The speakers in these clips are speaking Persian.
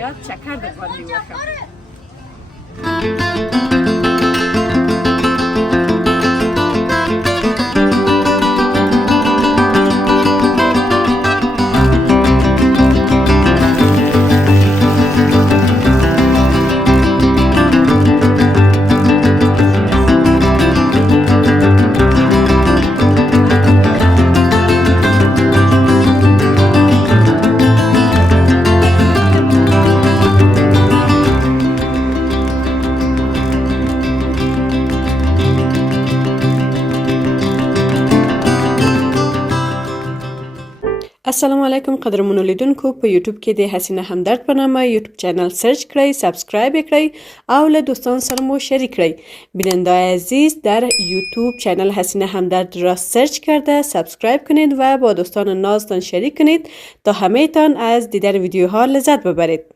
سیاد چکر در باندې وکړم. السلام علیکم قدرمنو لیدونکو، په یوټیوب کې د حسینه همدرد په نامه یوټیوب چینل سرچ کړئ، سابسکرایب کړئ او له دوستان سره مو شریک کړئ. بینندای عزیز، در یوتیوب چینل حسینه همدرد را سرچ کرده سابسکرایب کنید و با دوستان نازتان شریک کنید تا همه تان از دیدن ویدیوها لذت ببرید.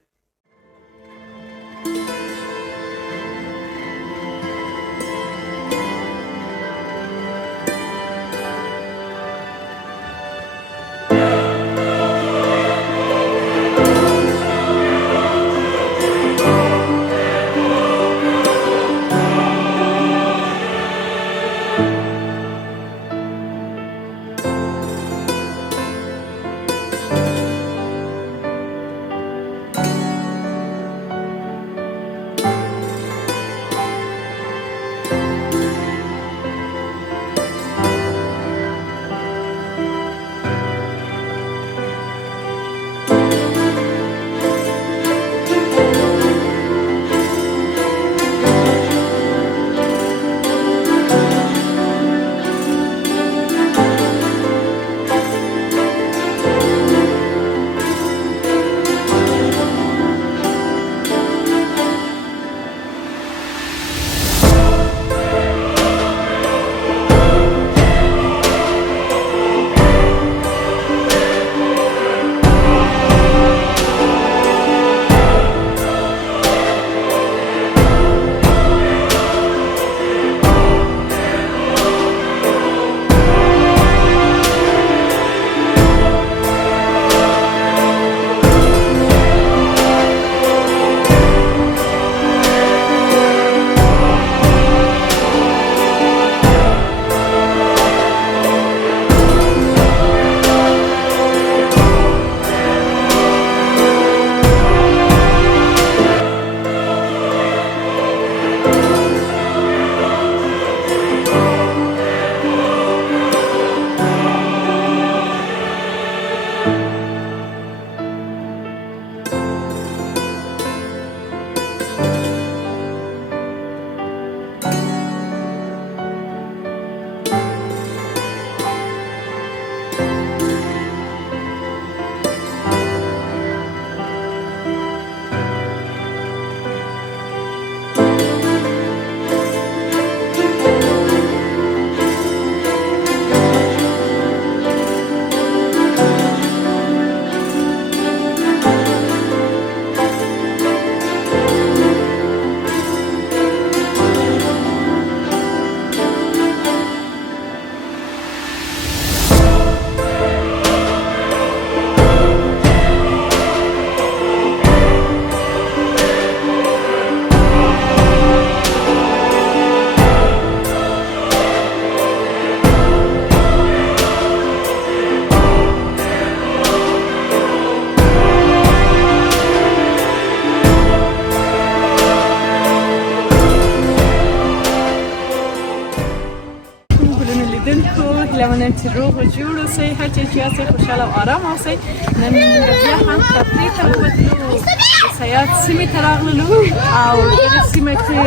لمنم چې روغ او جوړ اوسئ، هر چا چې یاستئ خوشحاله او آرام اوسئ. نن موږ بیا هم تفریح ته ووتلو، د سیاد سیمې ته راغللو او دغه سیمه کې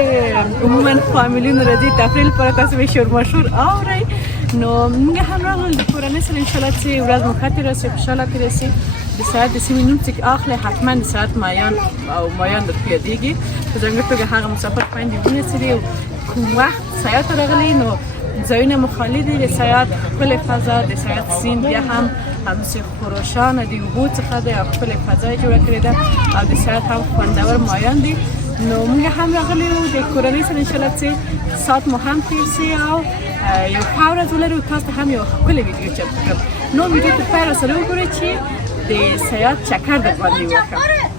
عموما فامیلونه راځي تفریح لپاره. تاسو به شور مشهور اورئ. نو موږ هم راغلل د کورنۍ سره انشاءالله چې ورځ مو ښه تېره شي، خوشحاله تېره شي. د سیاد د سیمې نوم چې اخلئ حتما د سیاد مایان او مایان درته یادېږي. په ځانګړې توګه هغه مسافر خویندې ونیسئ کوم وخت سیاد ته راغلي نو ځایونه مخالي دي. د سیاد ښکلې فضا، د سیاد سیند بیا هم همداسې خراشانه د اوبو څخه دی او ښکلې فضا یې جوړه کړې ده او د سیاد هم خوندور مایان دي. نو موږ هم راغلي یو د کورنۍ سره انشاءالله چې ساعت مو هم تېر شي او یو ښه ورځ ولرو. تاسو ته هم یو ښکلې ویډیو چمتو کړم. نو ویډیو تر پایه راسره وګورئ چې د سیاد چکر در باندې وکړم.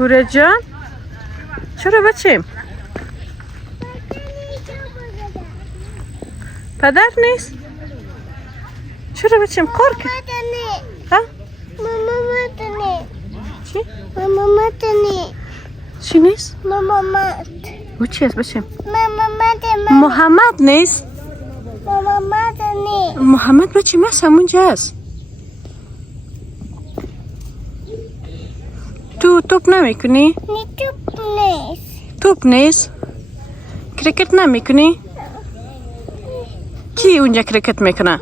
هوره جان چرا بچه؟ پدر نیست؟ چرا بچه کار کرد؟ ها؟ چی؟ چی نیست؟ او چی است بچه؟ محمد نیست؟ محمد بچه مست همونجا است. تو توپ نمیکنی؟ توپ نیست؟ کرکت نمیکنی؟ کی اونجا کرکت میکنه؟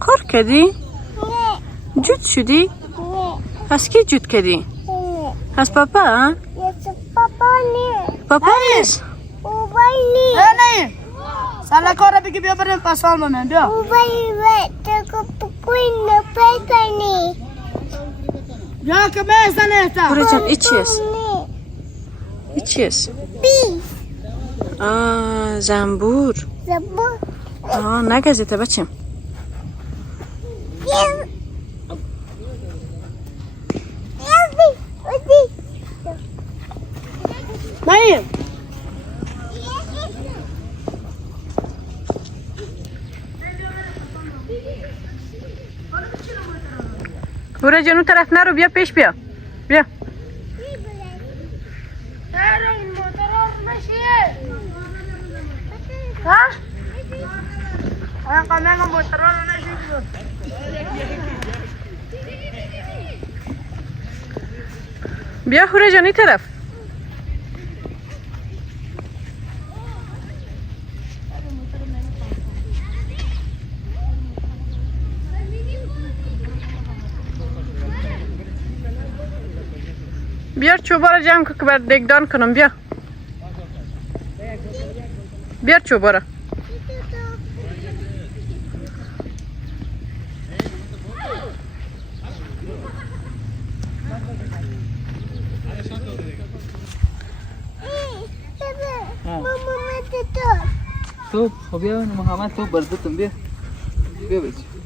کار کردی؟ جود شدی؟ از کی جود کردی؟ از پاپا؟ پاپا نیست؟ نه سالا کارا بگی بیا بریم پسام من بیا بیا که میزنه تا هوره جان ای چی است؟ ای چی است؟ زنبور نگزیده بچه. نه هوره جان اون طرف نرو بیا پیش بیا بیا. بیا هوره جان این طرف. بیار چوبا را جمع که بر دگدان کنم. بیا بیار چوبا را. تو خب بیا محمد تو بردتم بیا بیا بچه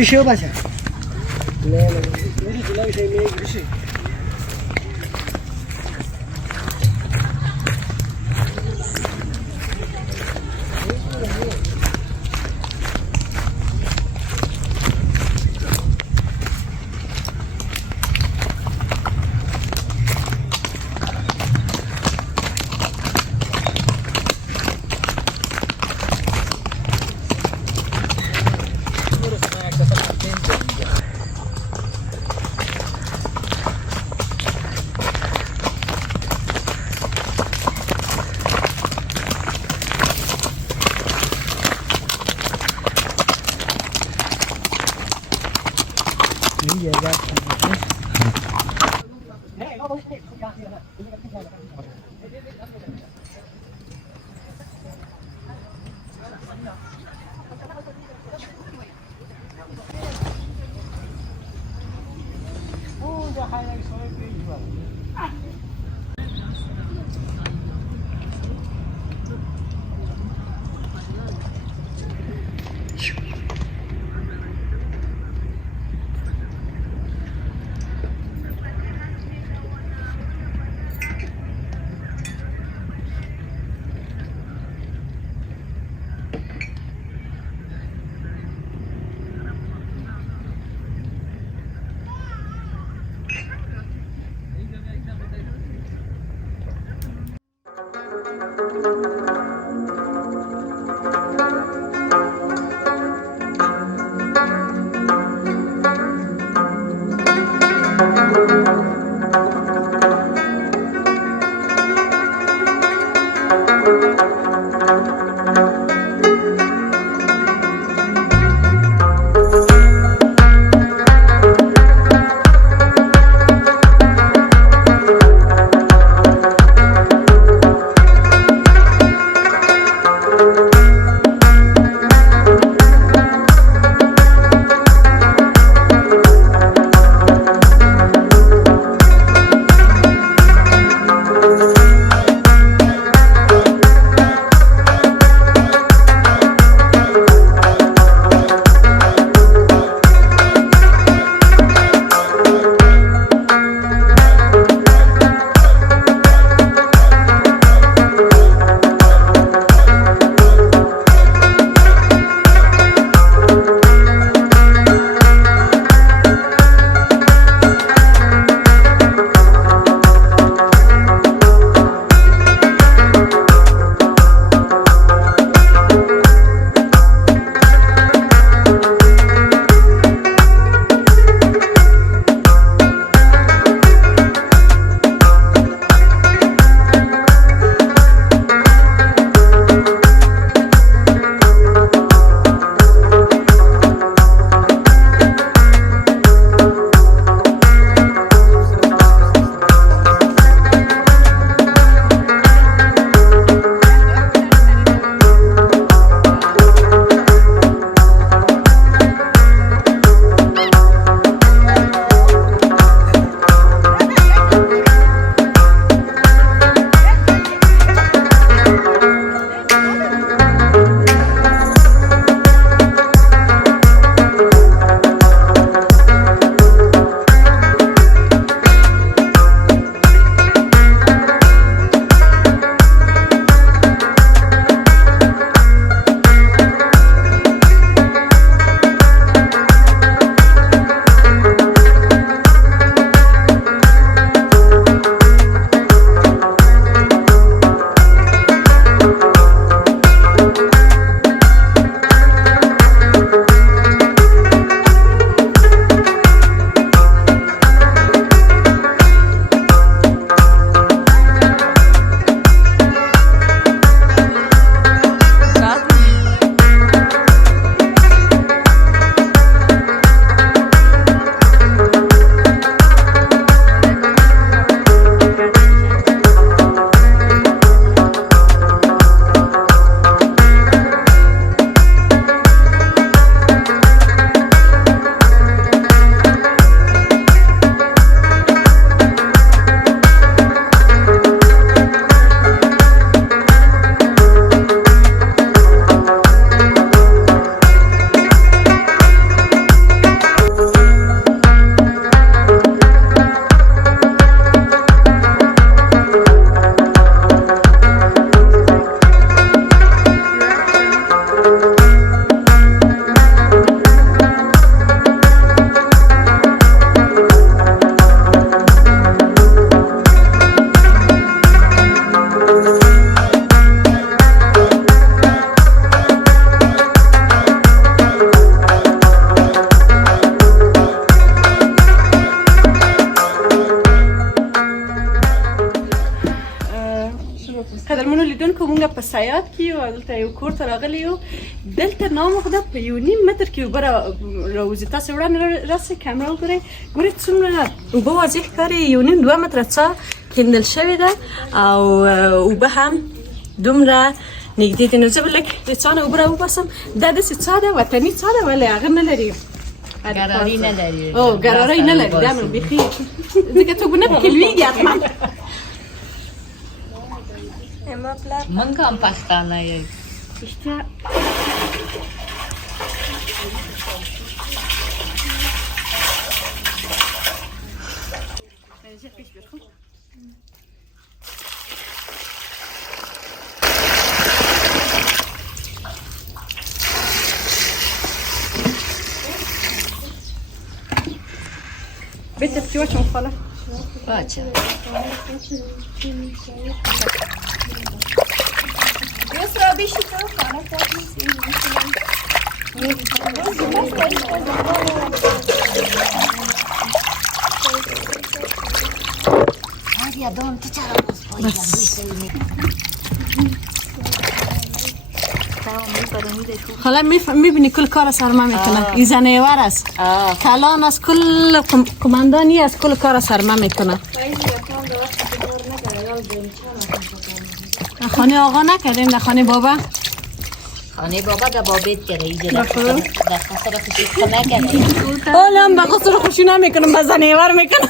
بیشو باشه قدرمنو لیدونکو مونږ په سیات کې یو دلته یو کور ته راغلی یو دلته نامخده په یو نیم متر کې اوبه راوځي تاسو وړاندې راسئ کامرا وګورئ ګورئ څومره اوبه واضح ښکاري یو نیم 2 متره څاه کیندل شوې ده او اوبه هم دومره نږدې دي نو زه به لږ د څاه نه اوبه راوباسم دا داسې څاه ده وطني څاه ده ولې هغه نه لري ګراري نه لري او ګراري نه لري دا نو بیخي ځکه ته اوبه نه پکې لویږي حتما من هم پښتانه یې بیته پکې واچوم خاله واچه خاله میبینی کل کار سرما میکنه این زنیور است کلان از کل کماندانی از کل کار سرما میکنه خانه آقا نکردیم در خانه بابا خانه بابا در بابیت کرده اینجا در خسر خوشی کنه کرده اولم با خسر خوشی نمیکنم با زنیور میکنم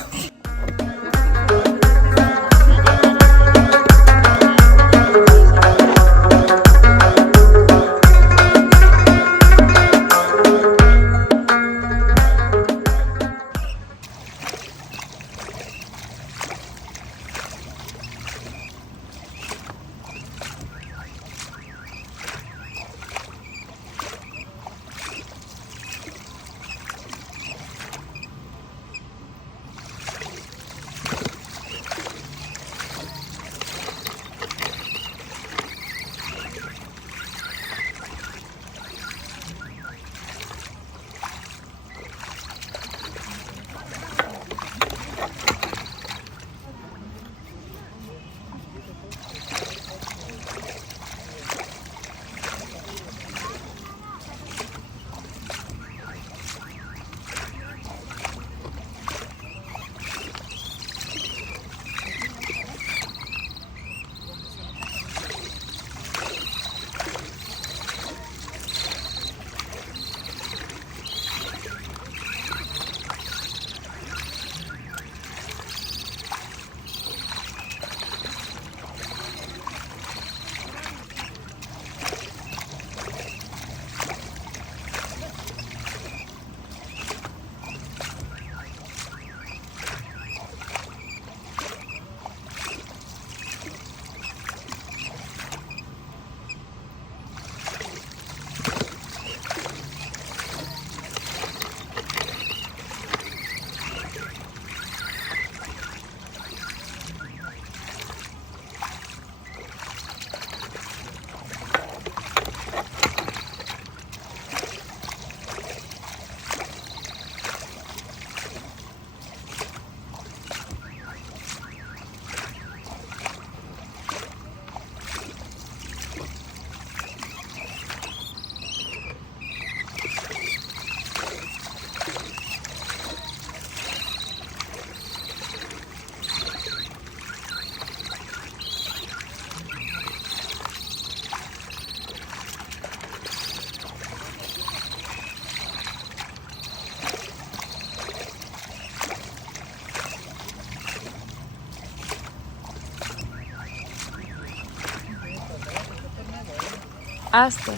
Asta.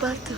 Bata.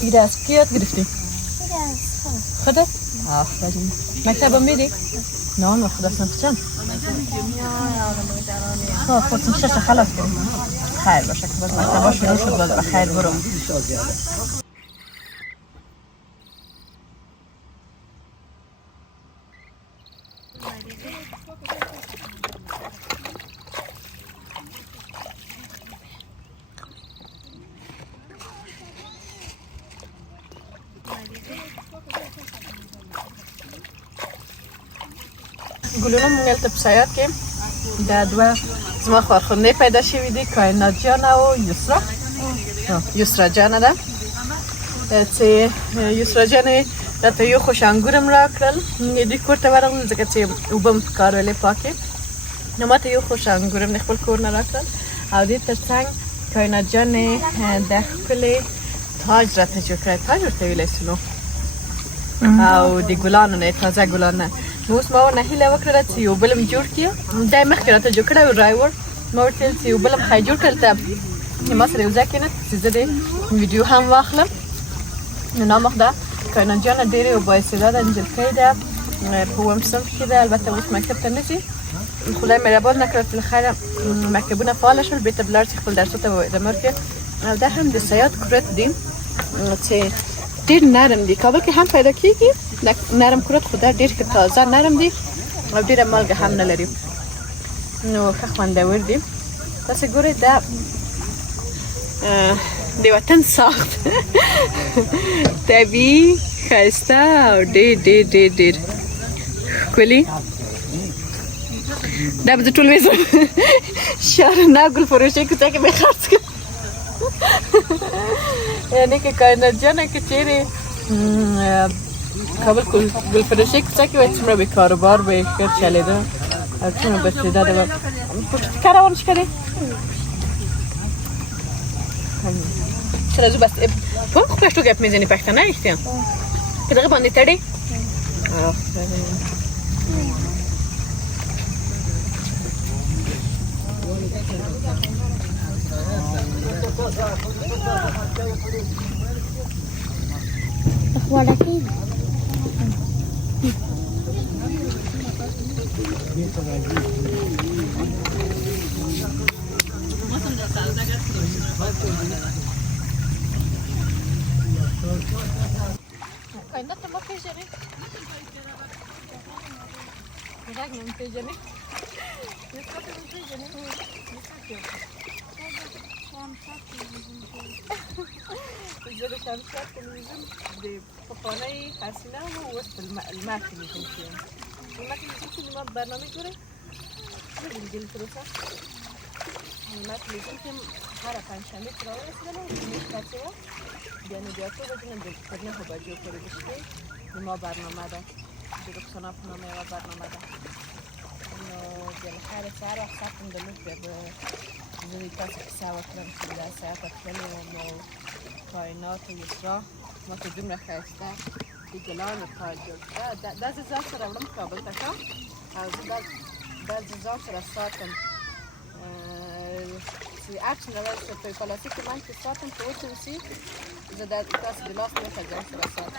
ایده از کی یاد گرفتی؟ خودت؟ آفرین. مکتب هم میری؟ نه نه خدا سنخچم خودتون شش خلاص کنیم خیر باشه که باز مکتبا شروع شد باز خیر برو گلونا مونگل تبسایات که در دو زما خوارخونده پیدا شویدی کائنات جانه و یسرا جانه ده یسرا جانه در تا یو خوش انگورم را کرل دی کورت ورم زکر چه اوبم کار ولی پاکه نما تا یو خوش انگورم نخبل کور نرا کرل او دی ترسنگ کائنات جانه ده کلی تاج را تجو کرد تاج ورته ویلی سنو او دی گلانو نه تازه گلانو موس ما نهیله وکړه چې یو بلم جوړ کړ دای مخکې راته جوړ کړی و ډرایور ما ورته چې یو بلم خای جوړ کړل ته ما سره یو ځای کېنه چې زه د ویډیو هم واخلم نو نامخ ده کائنات جانه ډېرې بااستعداده نجلۍ ده په اووم صنف کې ده البته اوس مکتب ته نه ځي خدای مهربان نکړه چې خیر مکتبونه فعاله شول بېرته به لاړ شي خپل درسو ته ادامه ورکړي او دا هم د سیاد کورت دی چې ډېر نرم دی کابل کې هم پیدا کېږي نرم کورت خو دا ډېر ښه تازه نرم دی او ډېره مالګه هم نه لري نو ښه خوندور دی تاسې ګورئ دا د وطن ساخت طبیعي ښایسته او ډېر ډېر ډېر ډېر ښکلي دا به د ټول ویزم شارنا ګل فروشۍ کوڅه کې مې خرڅ کړ یعنی که کائنات جانه که چیرې کابل گل فروشی کوچه که باید څومره به کاروبار به ښه چلیده او څومره به استعداده به کاروانش کردی؟ چرا زو بس تو هم پشتو گپ میزنی پښتانه ایشتیم که دغه باندې تړي آفرین ولكن کائنات ما پیژنی رنگ من پیژنی نسبت من پیژنی زر شمشاد تلویزیون د پخوانی حسینه و وسط الماء تلویزیون کیم الماء تلویزیون که ما برنامه گره نمیدونم گل فروسا ما تلیدون که هر پنجشنبه که را رسیدم میش بچه ها بیانو بیاتو بجنن در 9 بجه پره بشته ما برنامه ده در رخصانه پنامه و برنامه ده بیانو خیر سهر وقت سختم دلوک بیا زوی کسی کسا وکرم که در سیات اکنی و ما کائنات و یسرا ما تو جمعه خیسته ای گلان و کار جورده دست زن سر اولم کابل تکا دست زن سر ساتم سی اکشن اول سر پلاسی که من که ساتم که اوتم سی زده کاس گلاس میخواد جان سر ساتم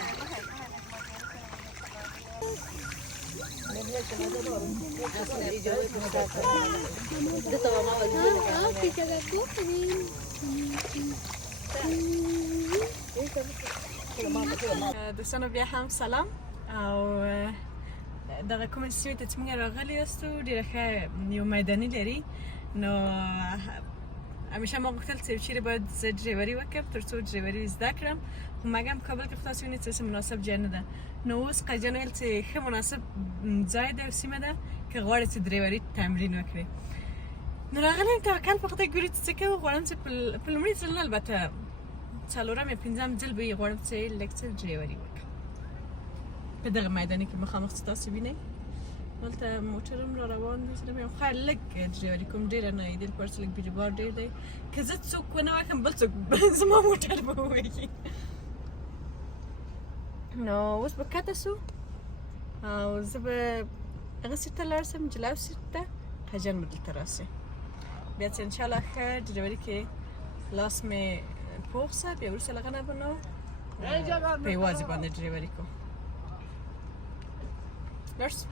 دوستانو بیا هم سلام او دغه کوم سیمه ته څنګه راغلی یاستو ډیره ښه یو میداني لري نو همیشه ما غوښتل چې چیرې باید زه ډریوري وکړم تر څو ډریوري زده کړم خو مګم کابل کې خو تاسو وینئ چې مناسب ځای نه ده نو اوس قاجیان ویل چې ښه مناسب ځای ده او سیمه ده که غواړئ چې ډریوري تمرین وکړئ نو راغلی توکل په خدای ګورو چې څه کوو غواړم چې په لومړي ځل البته څلورم یا پنځم ځل به یې غواړم چې لږ څه ډریوري وکړم په دغه میداني کې مخامخ چې تاسو وینئ هلته موټرم را روان دی چې مې خیر لږ ډریوري کوم ډېره نه دې لپاره چې لږ بیروبار ډېر دی که زه څوک ونه وکړم بل څوک زما موټر به ووهي نو اوس به کته سو او زه به هغه سیټ ته لاړ شم جلو سیټ ته قاجیان به دلته راسي بیا چې انشاءالله ښه ډریوري کې لاس مې پوخ شه بیا وروسته له هغه نه به نو په یوازې باندې ډریوري کوم لاړ شو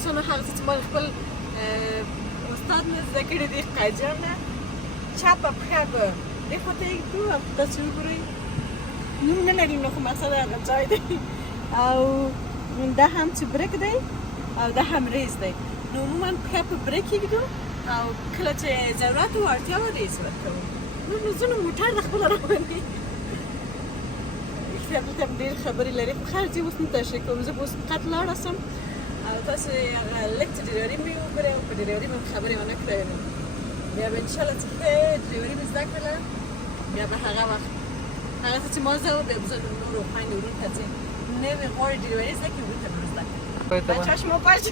دوستانو هغه څه چې ما خپل استاد نه زده کړي دي قاجیان نه چپه پښه به دې خوا ته یږدو او تاسو وګورئ نوم نه لري نو خو مقصد هغه ځای دی او دا هم چې برک دی او دا هم ریز دی نو عموما پښه په برک یږدو او کله چې ضرورت او اړتیا وي ریز ورکوو نو زه نو موټر د خپله روان دي اختیار دلته هم ډېرې خبرې لري خو خیر زه اوس نه تشریح کوم زه به اوس فقط لاړه شم او تاسو هغه لږ څه ډریوري مې وګورئ او په ډریوري مې خبرې ونه کړئ نو بیا به انشاءالله چې ښه ډریوري مې زده کړله بیا به هغه وخت هغه څه چې ما زده وه بیا به زه نورو خویندو وروڼو ته چې نوې غواړي ډریوري زده کړي هغوی ته به زده کړم بچه‌هاش ما پاش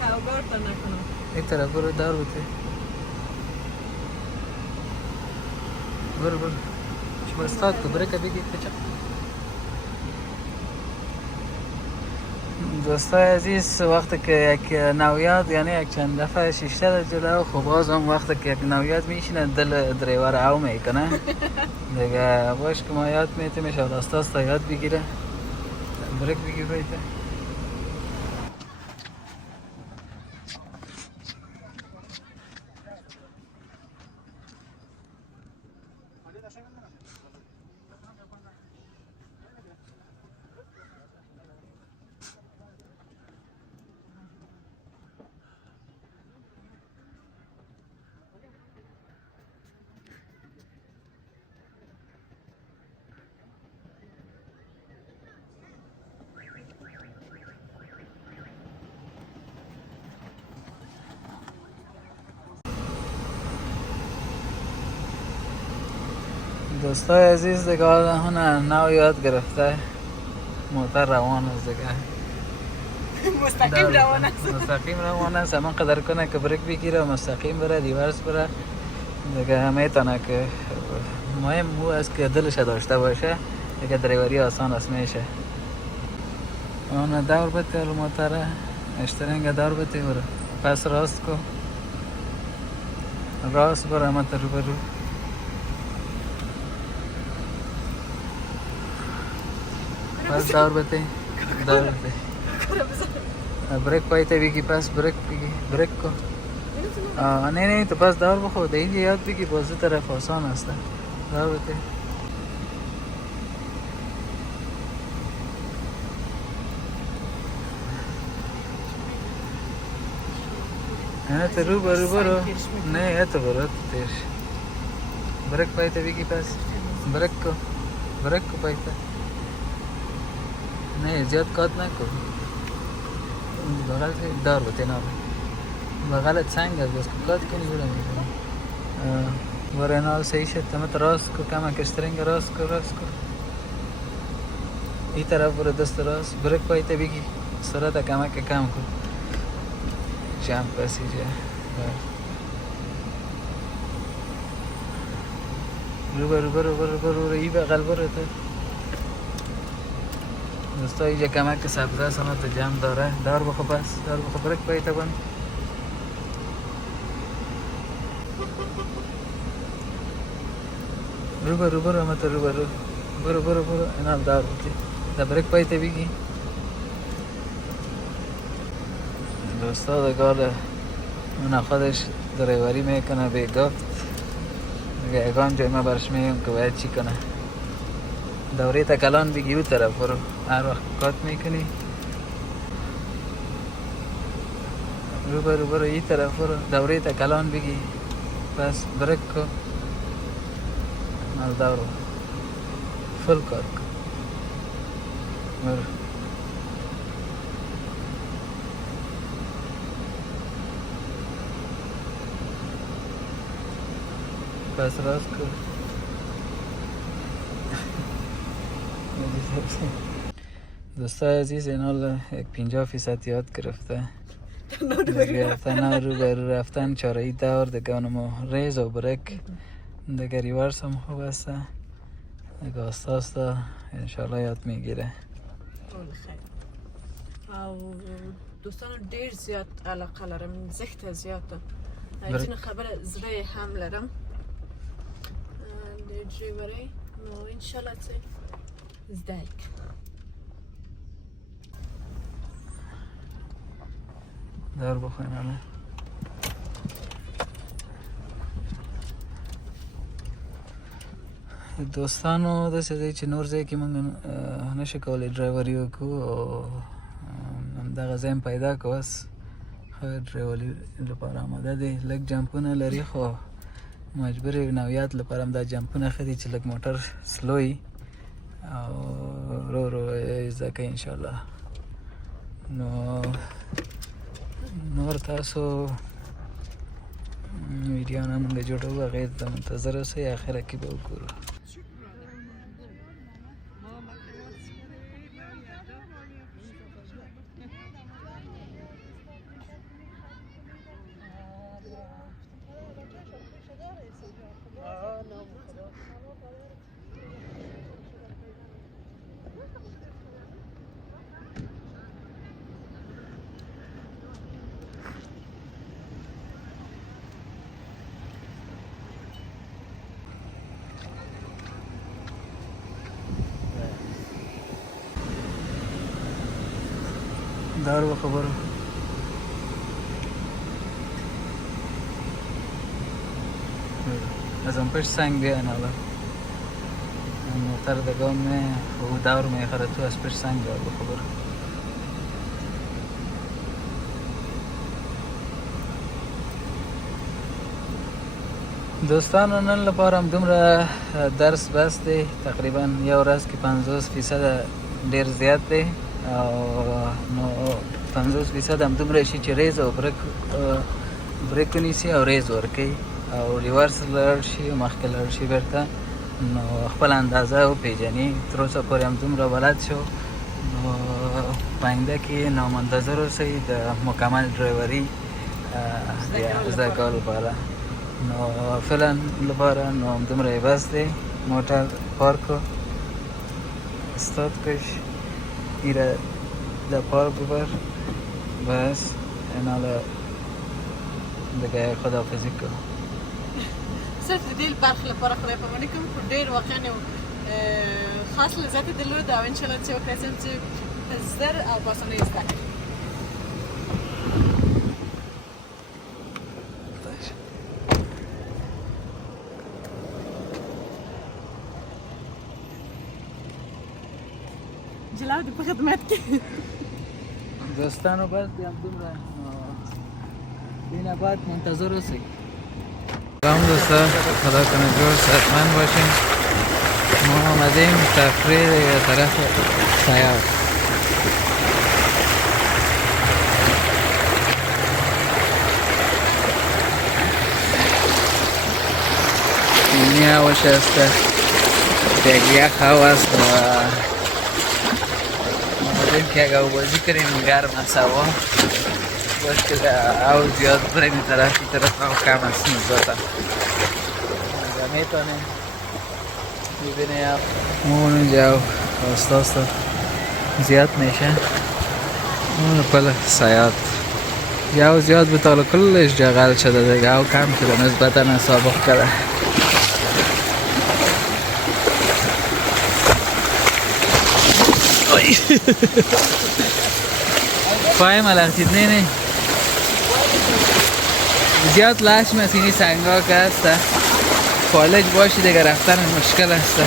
کاوگاه ورته نکنم یک طرف برو دار بوده برو شما استاد که برکه بگید بچه دوستای عزیز وقتی که یک نویاد یعنی یک چند دفعه شیشته در جلو خب باز هم وقتی که یک نویاد میشینه دل دریور او میکنه دیگه باش که ما یاد میتیم میشه استاد تا یاد بگیره برک بگیر بیته دوستای عزیز دیگه هنه نو یاد گرفته موتر روان است دیگه مستقیم روان است مستقیم روان است من قدر کنه که بریک بگیره مستقیم بره دیورس بره دیگه میتونه که مهم او است که دلش داشته باشه دیگه دریوری آسان است میشه اون دور بده موتر اشترینگ دور بده برو پس راست کو راست بره مت رو برو پس دور بده ब्रेक पाइते भी की पास ब्रेक को नहीं तो बस दौड़ बखो देंगे याद भी की बहुत तरफ आसान रास्ता दौड़ बते نه تو رو برو نه تو برو تیرش برک پایته بگی پس برک کو پایته نه زیاد کات نکو بغل سے دار بته نه بغلت سنگ است بس کات کنی برم ورنال صحیح شد تمت راست کو کما کسترنگ راست کو این طرف برو دست راست برک پایته بگی سرعت کم کو جام پسی جا رو ای بغل برو تو دوستا اینجا کمک سبزه سمت تو جمع داره دار بخو برک پایته بند رو برو همه تو برو اینا دار بودی دا برک پایته بگی دوستا دگاه اون خودش دریوری میکنه به گفت دیگه اگام جای ما برش میگم که باید چی کنه دوره تکلان بگی او طرف برو هر وقت کات میکنی برو این طرف برو دوره تکلان بگی بس برک کو مال دورو فل کات کو برو بس راست کو دوستای عزیز اینال 50% یاد گرفته تنها رو رفتن چاره دور دیگه اونمو ریز و برک دیگه ریورس هم خوب است دیگه استاستا انشالله یاد میگیره او دوستان ډیر زیات علاقه لرم زخت زیاته این خبر زړه هم لرم د جیوري نو ان شاء الله څه زداک دار بخوین همه دوستانو داسې دی چې نور ځای کې موږ نشو کولی ډرایوري وکړو او همدغه ځای هم پیدا کړو اوس ښه ډرایوري لپاره آماده دی لږ جمپونه لري خو مجبور یې نویات لپاره هم دا جمپونه ښه دي چې لږ موټر سلو وي او رو یې زده کوي انشاءالله نور تاسو ویډیو نه موږ جوړوو هغې ته منتظر اوسئ اخره کې به وګورو دار و خبر از اون پشت سنگ بیان حالا موتر دگاه می و دور می خرد تو از پشت سنگ دار و خبر دوستانو نن لپاره هم دومره درس بس دی تقریبا یو ورځ کې 50% ډیر زیات دی او نو 50% هم دومره شي چې ریز او بریک ونیسي او ریز ورکوي او ریورس لاړ شي مخکې لاړ شي بیرته نو خپل اندازه وپېژني تر اوسه پورې هم دومره بلد شو نو په آینده کې نو منتظر اوسئ د مکمل ډرایوري زده کولو لپاره نو فعلا لپاره نو دومره یې بس دی موټر پارک کړو استاد کش ایره د پارک ببر بس ایناله دیگه خداحافظی کن صرف د دې برخې لپاره خدای پاماني کوم خو ډېر واقعا یو خاص لذت یې درلود او انشاءالله چې وکړی شم چې زر او په اسانۍ زده کړم جلاو دې په خدمت کې دوستانو بس بیا هم دومره این بعد منتظر اوسئ. سلام دوستا، خدا کنه جور صحتمند باشین. ما آمدیم تفریح یه طرف سیار. اینی هواش است یک یخ هوا است و آمدیم که اگه بازی کنیم گرم است هوا باش که هوا زیاد بره این طرف هوا کم است نزاتا میتونیم ببینیم اون اینجا آستا زیاد میشه اون پل سیاد یا زیاد بطال کلش جغل شده دیگه او کم شده نسبتا سابق کرده. پای ملختید نه زیاد لاش مسینی سنگا که هست کالج باشی دیگه رفتن مشکل است.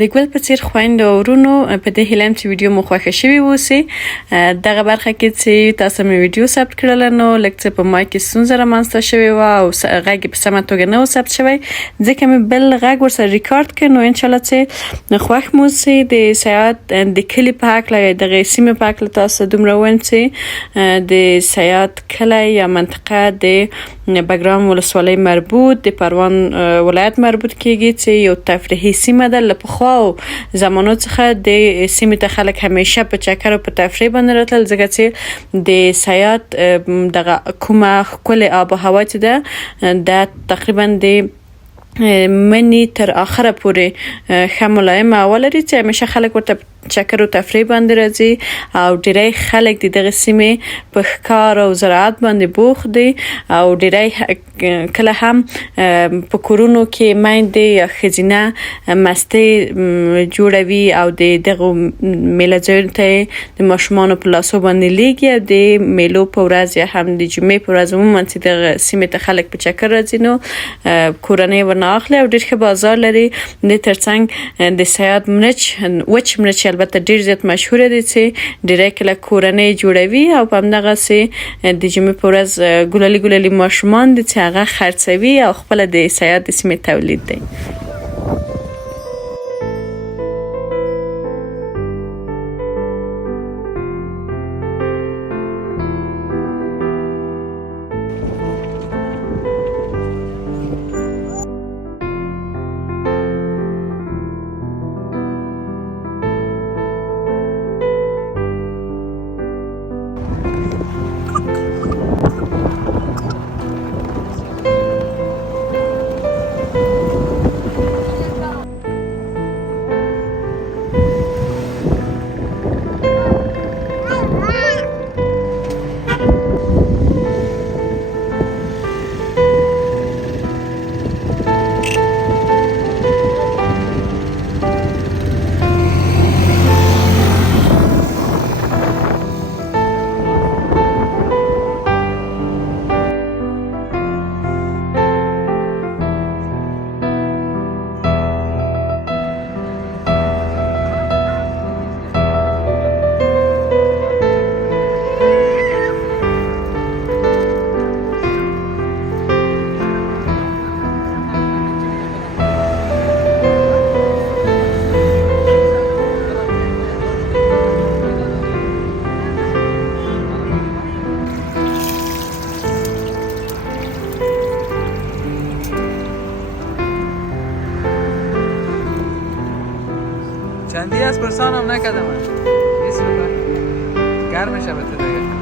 د ګل په څیر خویندو او ورونو په دې هیله چې ویډیو مو خوښه شوې ووسي. دغه برخه کې چې تاسو مې ویډیو ثبت کړل نو لږ څه په مایک کې ستونزه رامنځته شوې وه او غږ یې په سمه توګه نه و ثبت شوی ځکه مې بل غږ ورسره ریکارډ کړ. نو انشاءالله چې خوښ مو اوسي د سیاحت د کلي په هکله یا دغه سیمې په هکله تاسو دومره ووایم چې د سیاحت کلی یا منطقه د بګرام ولسوالۍ مربوط د پروان ولایت مربوط کیږي چې یو تفریحي سیمه ده. له پخوا زمانو څخه د سیمې ته خلک همیشه په چکر او په تفریح باندې راتلل ځکه چې د سیاحت دغه کومه ښکلې آب و هوا چې ده دا تقریبا د منی تر آخره پورې ښه ملایمه هوا لري چې همیشه خلک ورته چکر او تفریح باندې راځي او ډیری خلک د دغه سیمې په ښکار او زراعت باندې بوخت دي او ډیری کله هم په کورونو کې میندې یا ښځینه مستې جوړوي او د دغه میله ځایونو ته د ماشومانو په لاسو باندې لیږي او د میلو په ورځ یا هم د جمعې په ورځ عموما چې دغه سیمې ته خلک په چکر راځي نو کورنۍ ورنه اخلي او ډېر ښه بازار لري. د ترڅنګ د سیاحت مرچ وچ مرچ البته ډیر زیات مشهور دي چې ډیری کله کورنۍ جوړوي او په همدغه سي د جمعې په ورځ ګلالي ماشومان دي چې هغه خرڅوي او خپل د سیاحت د سیمې تولید دی. از پرسانم نکردم من. بیست بکن. گرم شبته دیگه.